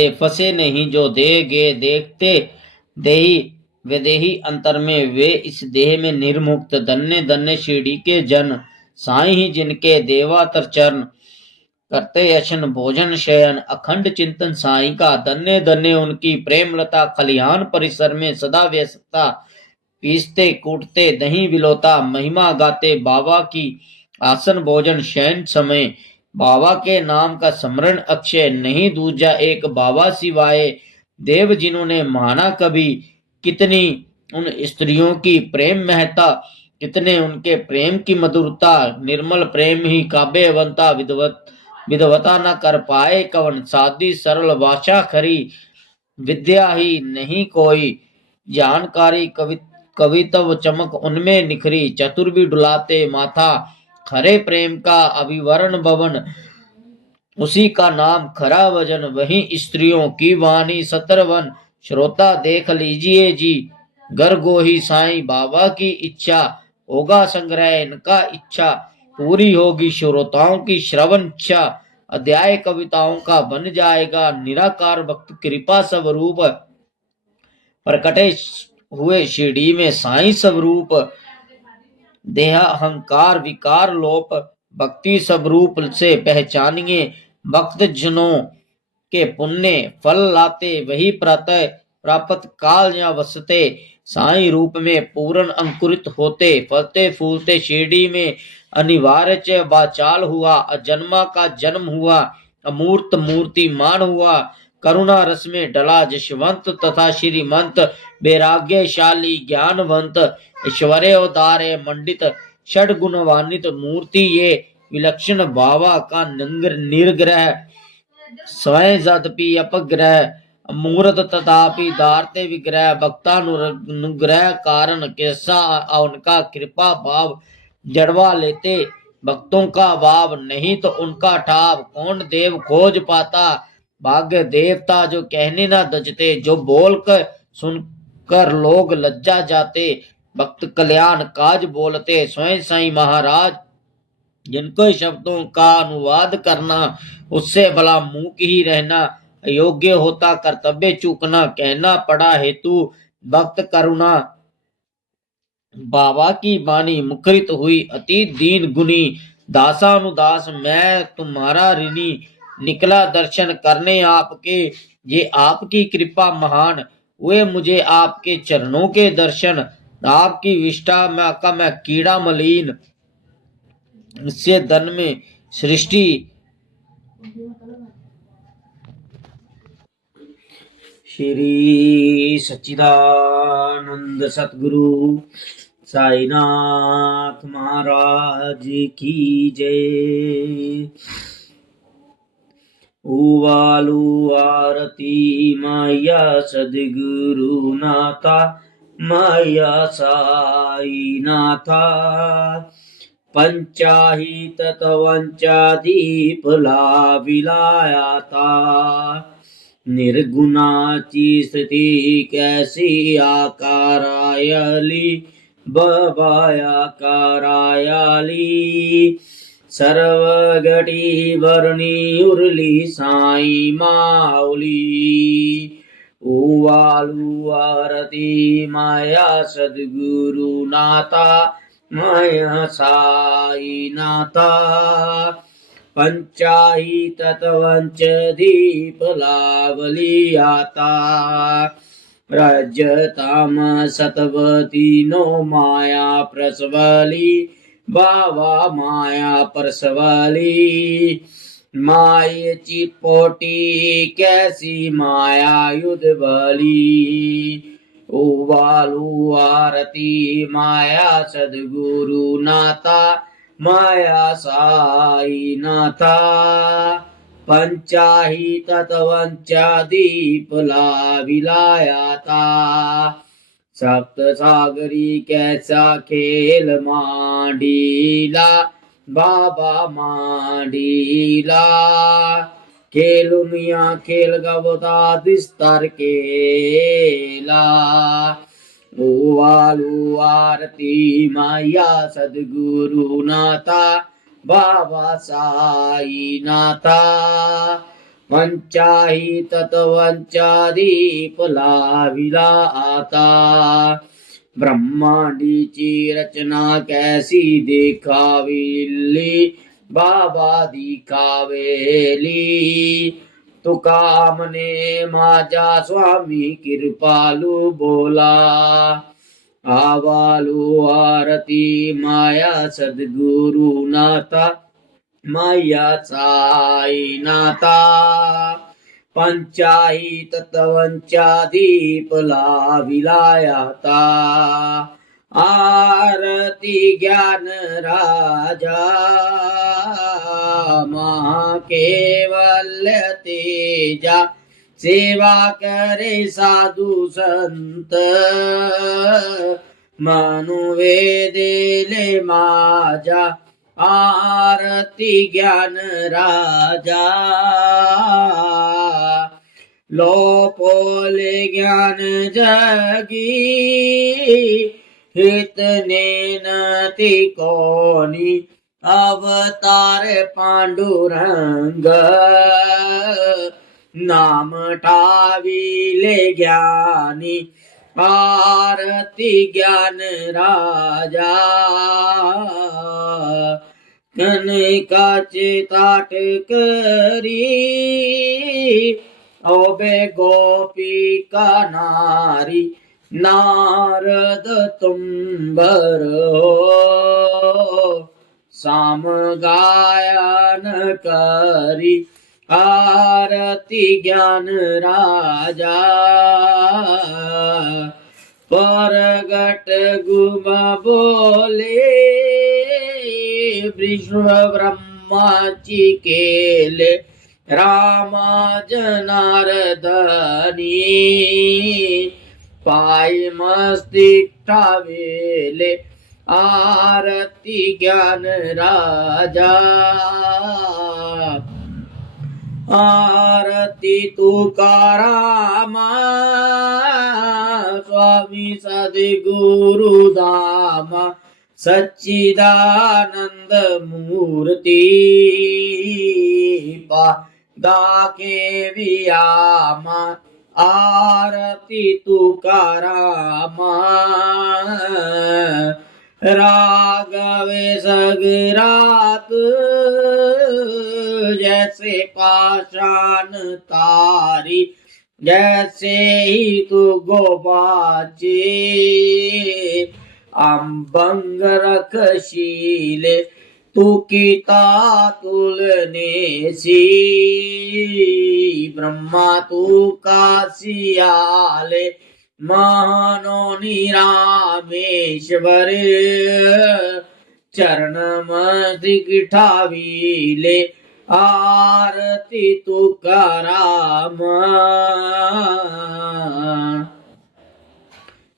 फंसे नहीं जो देगे देखते देही विदेही अंतर में वे इस देह में निर्मुक्त धन्य धन्य शिरडी के जन साईं ही जिनके देवातर चरण करते यशन भोजन शयन अखंड चिंतन साईं का धन्य धन्य उनकी प्रेमलता खलिहान परिसर में सदा व्यस्तता पीसते कूटते दही विलोता महिमा गाते बाबा की आसन भोजन शयन समय बाबा के नाम का स्मरण अक्षय नहीं दूजा एक बाबा सिवाय देव जिन्होंने माना कभी कितनी उन स्त्रियों की प्रेम महता कितने उनके प्रेम की मधुरता निर्मल प्रेम ही काव्यवंता विधवता न कर पाए कवन सादी सरल भाषा खरी विद्या ही नहीं कोई जानकारी कवितव चमक उनमें निखरी चतुर भी डुलाते माथा खरे प्रेम का अभिवरण भवन उसी का नाम खरा वजन वही स्त्रियों की वाणी सतरवन श्रोता देख लीजिए जी गर्गोही साईं बाबा की इच्छा होगा संग्रह इनका इच्छा पूरी होगी श्रोताओं की श्रवण इच्छा अध्याय कविताओं का बन जाएगा निराकार भक्त कृपा स्वरूप प्रकटे हुए शिरडी में साईं स्वरूप देह अहंकार विकार लोप भक्ति स्वरूप से पहचानिए भक्त जनों के पुण्य फल लाते वही प्रातः प्राप्त काल या वसते साईं रूप में पूर्ण अंकुरित होते फलते फूलते शिरडी में अनिवार्य बाचाल हुआ अजन्मा का जन्म हुआ अमूर्त मूर्तिमान हुआ करुणा रस में डला जशवंत तथा श्रीमंत वैराग्यशाली ज्ञानवंत ऐश्वर्योदार मंडित षड गुणवान्वित मूर्ति ये विलक्षण बाबा का निर्ग्रह स्वयं यद्यपि अपग्रह मूर्त तथापि दारते विग्रह भक्तानुग्रह कारण कैसा उनका कृपा भाव जड़वा लेते भक्तों का भाव नहीं तो उनका ठाव कौन देव खोज पाता भाग्य देवता जो कहने ना दजते जो बोल कर सुनकर लोग लज्जा जाते भक्त कल्याण काज बोलते स्वयं साईं महाराज जिनको शब्दों का अनुवाद करना उससे भला मूक ही रहना अयोग्य होता कर्तव्य चूकना कहना पड़ा हेतु भक्त करुणा बाबा की वाणी मुखरित हुई अति दीन गुनी दासानुदास मैं तुम्हारा ऋणी निकला दर्शन करने आपके ये आपकी कृपा महान हुए मुझे आपके चरणों के दर्शन आपकी विष्ठा में का मैं कीड़ा मलिन इससे धन में सृष्टि श्री सच्चिदानंद सतगुरु साईनाथ महाराज की जय। उवालु आरती माया सदगुरु नाथा माया साई नाथा पंचाही तत्वंचादि फला विलायाता निर्गुणाची स्थिति कैसी आकारायली बबाया कारायली सर्वगटी वर्णी उर्ली साई माउली उवालु आरती माया सदगुरु नाथा माया साई नाथा पंचाही तत्वंच दीप लावली आता रजताम सतवती नो माया प्रसवली बाबा माया परसवली मायची पोटी कैसी माया युद्ध बली उवालु आरती माया सदगुरु नाथा माया साई नाथा पंचाही तत्वंचा दीपला विलायाता सप्त सागरी कैसा खेल मांडीला बाबा मांडीला खेलुनिया खेल गवता दिस्तर केला उवालु आरती माया सदगुरु नाथा बाबा साई नाथा वंचाही तत्वंचादीप लाविला आता। ब्रह्मांडी की रचना कैसी दिखावेली, बाबा दिखावेली। तुका मने माझा स्वामी कृपालू बोला, आवालू आरती माया सद्गुरु नाथा, माया साई नाथा। पंचाही तत्वंचादीप लाविलायाता। आरती ज्ञान राजा महाकेवल्य तेजा, सेवा करे साधु संत, मनुवेदेले माझा। आरती ज्ञान राजा, लोपोले ज्ञान जगी, हितने नति कोणी, अवतार पांडुरंग, नाम ठाविले ज्ञानी। आरती ज्ञान राजा, कनकाचे ताट करी, ओबे गोपिका नारी, नारद तुम्बर हो, साम गायन करी। आरती ज्ञान राजा, परगट गुम बोले, विष्णु ब्रह्माची केले, रामा जनार्दनी। पाय मस्तिष्क ठावेले, आरती ज्ञान राजा। आरती तुकारामा, स्वामी सद्गुरु दामा, सच्चिदानंद मूर्ति। दाके वियामा, आरती तुकारामा। रागवे सगरात, जैसे पाषाण तारी, जैसे ही तू गोबाचे, अंबंग रखशीले, तू कीता तुलनेसी। ब्रह्मा तू कासियाले, महानो निरामेश्वर, चरण मधिक ठाविले, आरती तुकाराम।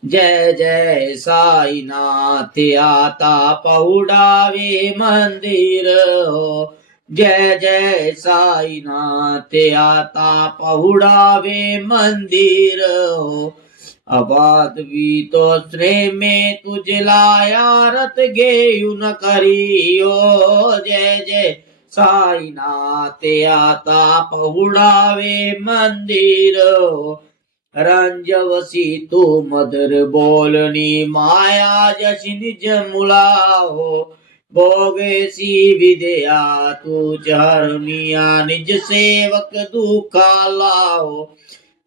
जय जय साई नाथ, आता पहुड़ावे मंदिर हो। जय जय साई नाथ, आता पहुड़ावे मंदिर हो। आबाद भी तो श्रेय में तुझ लाया, रत गेयु न करियो। जय जय साई नाथ, आता पहुड़ावे मंदिर हो। रंजवसी तू मधुर बोलनी, माया जशी निज मुला हो। भोगेसी विद्या तू चरनिया, निज सेवक दुखाला हो।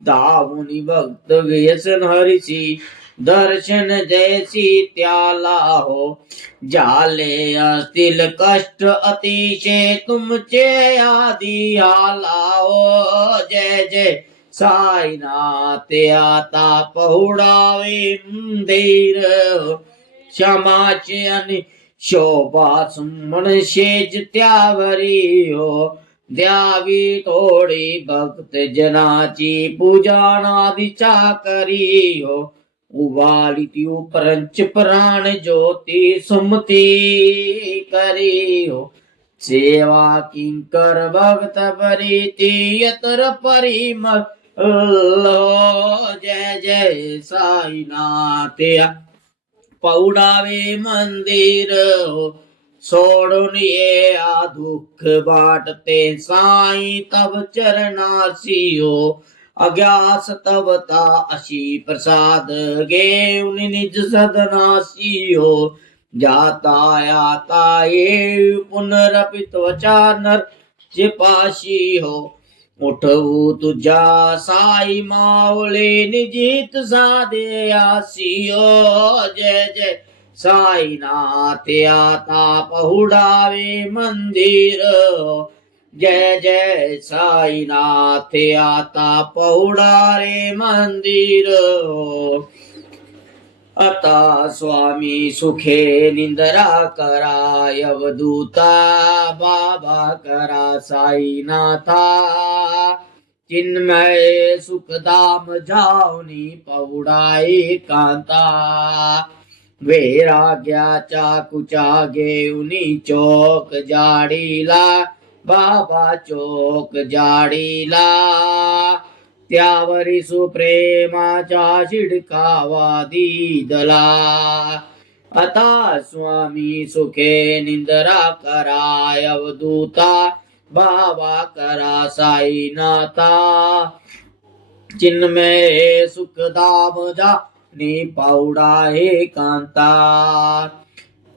दामुनि भक्त व्यसन हरिषि, दर्शन जैसी त्याला हो। जाले अस्थिल कष्ट अतिशय, तुमचे आदि आला हो। जय जय साई नाथ, आता पहुड़ावे मंदिर हो। क्षमाचे आणि शोभा सुमन शेज त्यावरी हो। द्यावी थोडी भक्त जनाची, पूजानादीचा करी हो। उवाली ती उपरंच प्राण ज्योती, सुमती करी हो। सेवा किंकर भक्त प्रीति, यतर परिमल हो। जय जय साई नाथ, पौड़ावे मंदिर हो। सोडून ये आ दुख बाटते साई तब चरणासियो अज्ञास तब ता अशी प्रसाद घेऊन निज सदनासियो जाता आता ये पुनरपित वचानर चिपाशी हो उठवू तुझा साई मावळे निजित साधे आसियो जय जय साईनाथ आता पहुडावे मंदिर जय जय साईनाथ आता पहुडारे मंदिर आता स्वामी सुखे निंदरा करा अवधूता बाबा करा साईनाथा चिन्मय सुखदाम जाऊनी पौडाई कांता वैराग्याचा कुचा घेऊनी चोक जाडीला बाबा चोक जाडीला त्यावरी सुप्रेमाचा शिडकावा दिदला आता स्वामी सुखे निंदरा कराय अवधूता बाबा करा साईनाथा चिन्मय सुखदाम जा नि पावडा एकांता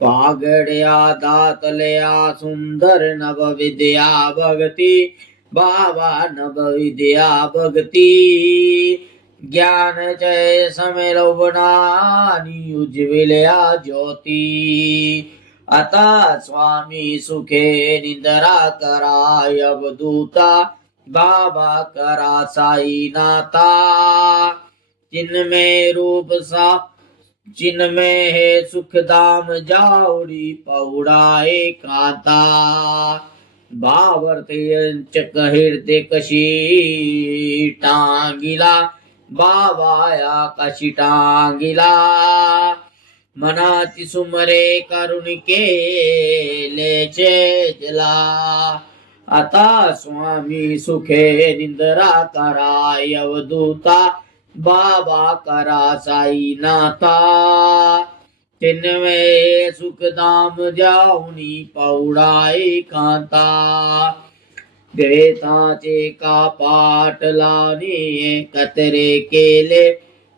पागड्या दातल्या सुंदर नव विद्या भगती बाबा नव विद्या भगती ज्ञान जय समेलवनानी उज्ज्वल्या ज्योती आता स्वामी सुखे निंदरा कराय अवधूता बाबा करा साईनाथा जिनमें रूप सा जिनमें है सुखदाम जाऊरी पौड़ा एकांता भावर्तयंचक हृदय कशी टांगिला बाबाया कशी टांगिला मनाची सुमरे करुण केलेचे जला आता स्वामी सुखे निंदरा कराय अवधूता बाबा करा साईनाथा चिन्मय सुखदाम जाऊनी पौडा एकांता द्वैताचे का पाठ लावणी एकत्रे केले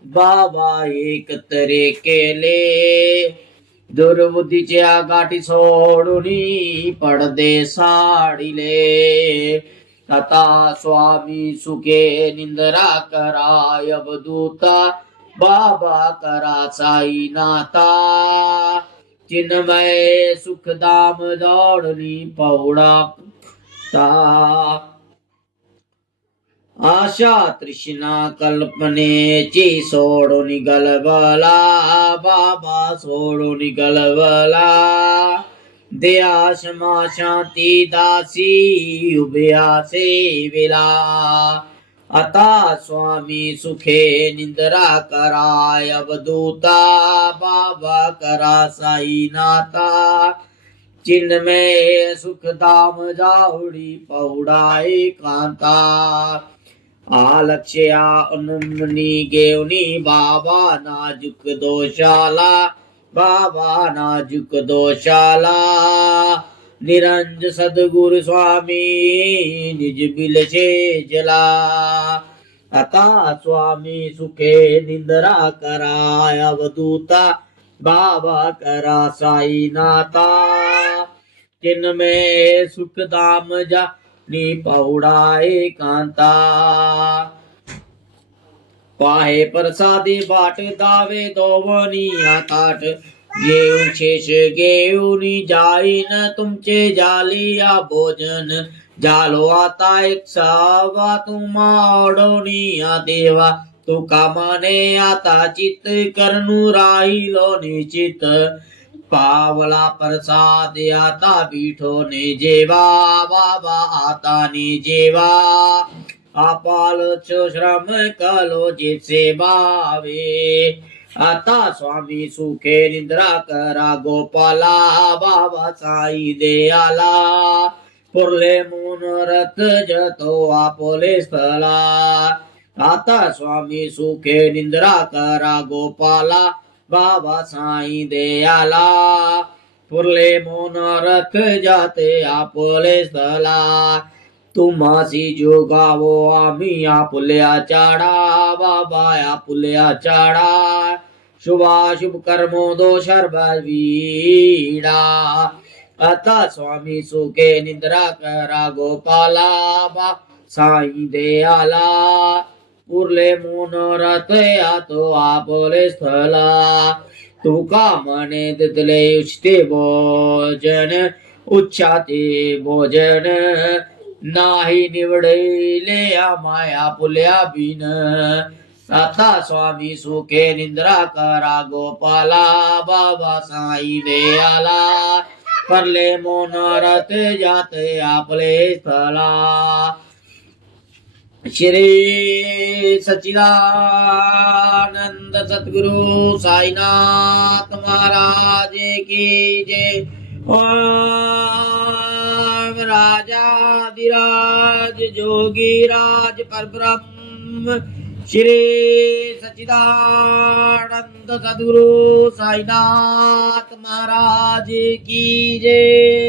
बाबा एकत्रे केले दुर्बुद्धीच्या गाठी सोडूनी पडदे साडिले आता स्वामी सुखे निंदरा कराय अवधूता बाबा करा साईनाथा चिन्मय सुखदाम जोडणी पौडा आशा तृष्णा कल्पनेची सोडून गलबला बाबा सोडून गलबला दया क्षमा शांती दासी उभया सेविला आता स्वामी सुखे निंदरा कराय अवधूता बाबा करा साईनाथा चिन्मय सुखदाम जाऊडी पौडा एकांता आलक्ष्या अनुमनी घेऊनी बाबा नाजुक दोषाला बाबा नाजुक दोषाला निरंज सद्गुरु स्वामी निज बिलशे जला आता स्वामी सुखे निंदरा कराय अवधूता बाबा करा साईनाथा चिन्मय सुखदाम जा नि पौडा एकांता पाहे प्रसादी बाट दावे दोवनिया ताट घेऊन शेष घेऊन जाईन तुमचे जालिया भोजन झालो आता एक सावा तुम्हा ओढवनिया देवा तू कामाने आता चित करनू राहिलो निश्चित पावला प्रसाद आता पीठो ने जेवा बाबा आता ने जेवा आपाल श्रम कलो जिसे भावे आता स्वामी सुखे निंद्रा करा गोपाला बाबा साई दयाला पुरले मनोरथ जतो आपोले स्थला आता स्वामी सुखे निंद्रा करा गोपाला बाबा साई दयाला फुरले मोन रथ जाते आपुले स्थला तुम्हासी जोगावो आम्ही आपुल्या चाडा बाबा आपुल्या चाडा शुभाशुभ कर्मो दोषर बलवीडा अथा स्वामी सुखे निद्रा करा गोपाला बा साई दयाला उरले मनोरथ तो आपोले स्थला तुका मने दिदले उचते भोजन उच्चाते भोजन नाही निवडले माया पुल्या बिन आता स्वामी सुखे निद्रा करा गोपाला बाबा साई दयाला परले मनोरथ जाते आपले स्थला श्री सच्चिदानंद सतगुरु साईनाथ महाराज की जय। ओम राजाधिराज जोगी राज परब्रह्म श्री सच्चिदानंद सतगुरु साईनाथ महाराज की जय।